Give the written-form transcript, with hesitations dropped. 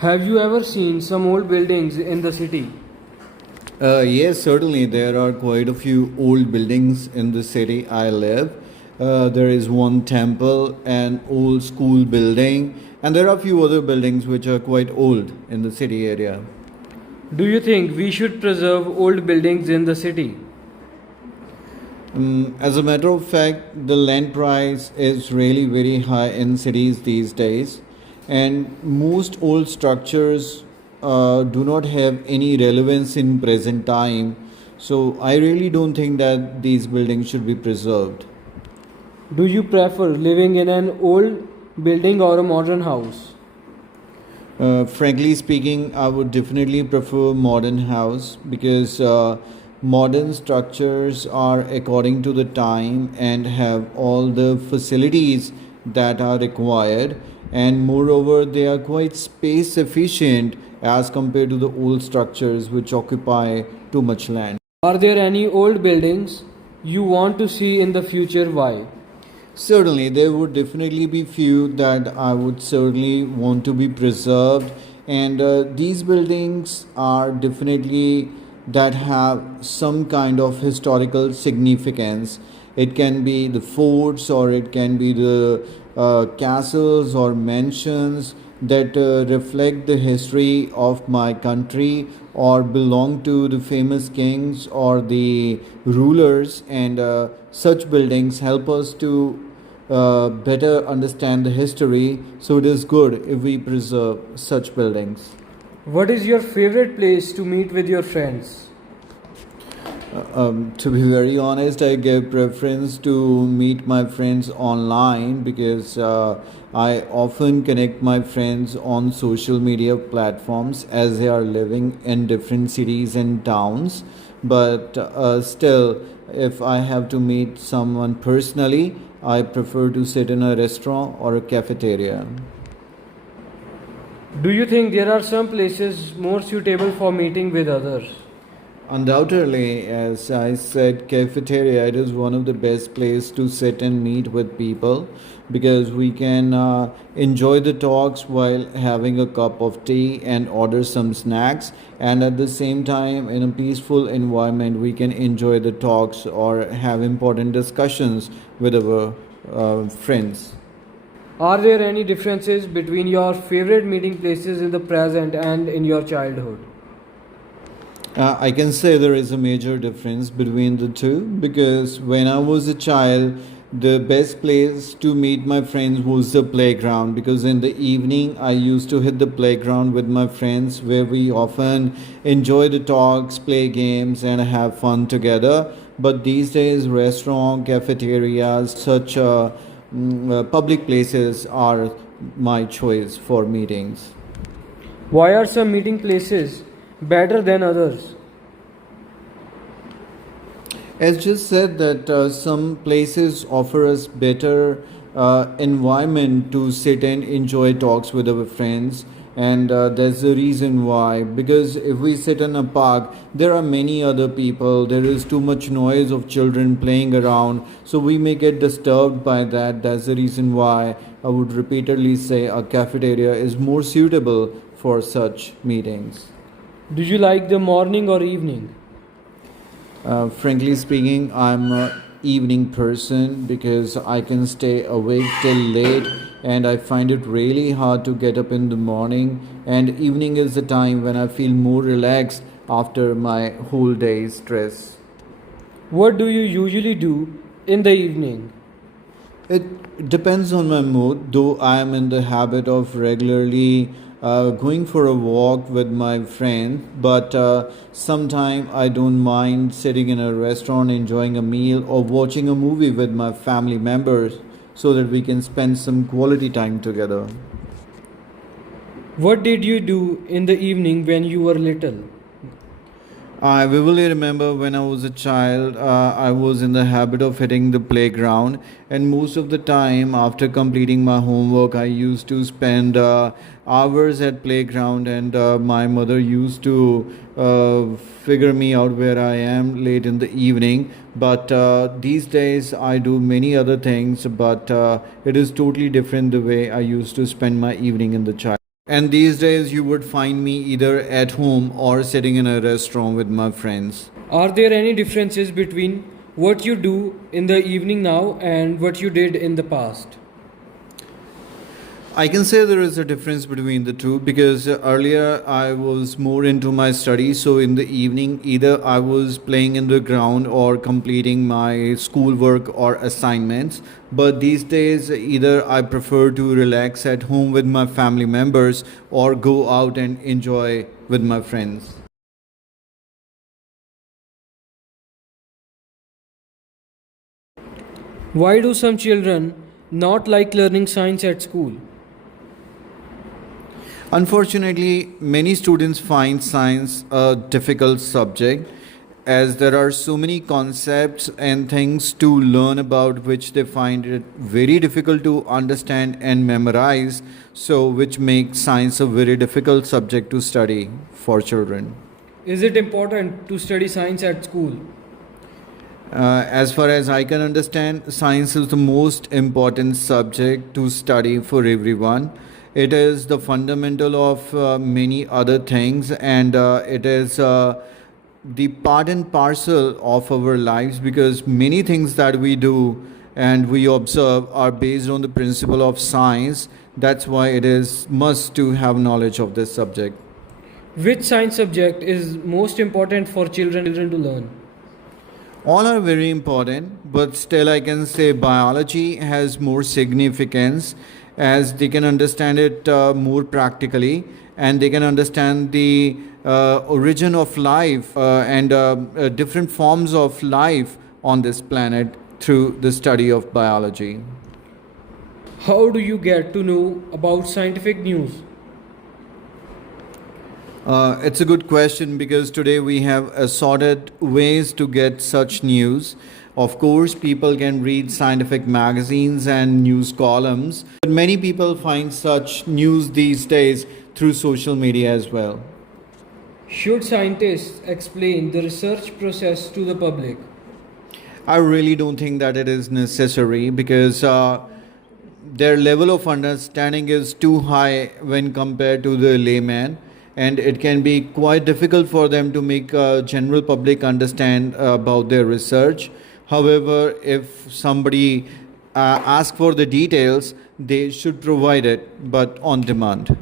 Have you ever seen some old buildings in the city? Yes, certainly. There are quite a few old buildings in the city I live. There is one temple, an old school building, and there are a few other buildings which are quite old in the city area. Do you think we should preserve old buildings in the city? As a matter of fact, the land price is really very high in cities these days, and most old structures do not have any relevance in present time. So I really don't think that these buildings should be preserved. Do you prefer living in an old building or a modern house? Frankly speaking, I would definitely prefer modern house because modern structures are according to the time and have all the facilities that are required, and moreover they are quite space efficient as compared to the old structures which occupy too much land. Are there any old buildings you want to see in the future? Why? Certainly, there would definitely be few that I would certainly want to be preserved, and these buildings are definitely that have some kind of historical significance. It can be the forts, or it can be the castles or mansions that reflect the history of my country or belong to the famous kings or the rulers, and such buildings help us to better understand the history, so it is good if we preserve such buildings. What is your favorite place to meet with your friends? To be very honest, I give preference to meet my friends online because I often connect my friends on social media platforms as they are living in different cities and towns. But still, if I have to meet someone personally, I prefer to sit in a restaurant or a cafeteria. Do you think there are some places more suitable for meeting with others? Undoubtedly, as I said, cafeteria, it is one of the best places to sit and meet with people because we can enjoy the talks while having a cup of tea and order some snacks, and at the same time in a peaceful environment we can enjoy the talks or have important discussions with our friends. Are there any differences between your favorite meeting places in the present and in your childhood? I can say there is a major difference between the two because when I was a child, the best place to meet my friends was the playground, because in the evening I used to hit the playground with my friends where we often enjoy the talks, play games, and have fun together. But these days, restaurant, cafeterias, such public places are my choice for meetings. Why are some meeting places better than others? As just said that some places offer us better environment to sit and enjoy talks with our friends, and that's the reason why, because if we sit in a park there are many other people, there is too much noise of children playing around, so we may get disturbed by that. That's the reason why I would repeatedly say a cafeteria is more suitable for such meetings. Do you like the morning or evening? Frankly speaking, I'm a evening person because I can stay awake till late, and I find it really hard to get up in the morning, and evening is the time when I feel more relaxed after my whole day's stress. What do you usually do in the evening? It depends on my mood, though I am in the habit of regularly going for a walk with my friend, but sometime I don't mind sitting in a restaurant enjoying a meal or watching a movie with my family members so that we can spend some quality time together. What did you do in the evening when you were little? I vividly remember when I was a child, I was in the habit of hitting the playground, and most of the time after completing my homework, I used to spend hours at playground, and my mother used to figure me out where I am late in the evening. But these days, I do many other things, but it is totally different the way I used to spend my evening in the child. And these days, you would find me either at home or sitting in a restaurant with my friends. Are there any differences between what you do in the evening now and what you did in the past? I can say there is a difference between the two because earlier I was more into my studies. So in the evening, either I was playing in the ground or completing my schoolwork or assignments. But these days, either I prefer to relax at home with my family members or go out and enjoy with my friends. Why do some children not like learning science at school? Unfortunately, many students find science a difficult subject as there are so many concepts and things to learn about which they find it very difficult to understand and memorize, so which makes science a very difficult subject to study for children. Is it important to study science at school? As far as I can understand, science is the most important subject to study for everyone. It is the fundamental of many other things, and it is the part and parcel of our lives because many things that we do and we observe are based on the principle of science. That's why it is must to have knowledge of this subject. Which science subject is most important for children to learn? All are very important, but still I can say biology has more significance as they can understand it more practically and they can understand the origin of life and different forms of life on this planet through the study of biology. How do you get to know about scientific news? It's a good question because today we have assorted ways to get such news. Of course, people can read scientific magazines and news columns, but many people find such news these days through social media as well. Should scientists explain the research process to the public? I really don't think that it is necessary because their level of understanding is too high when compared to the layman, and it can be quite difficult for them to make general public understand about their research. However, if somebody asks for the details, they should provide it, but on demand.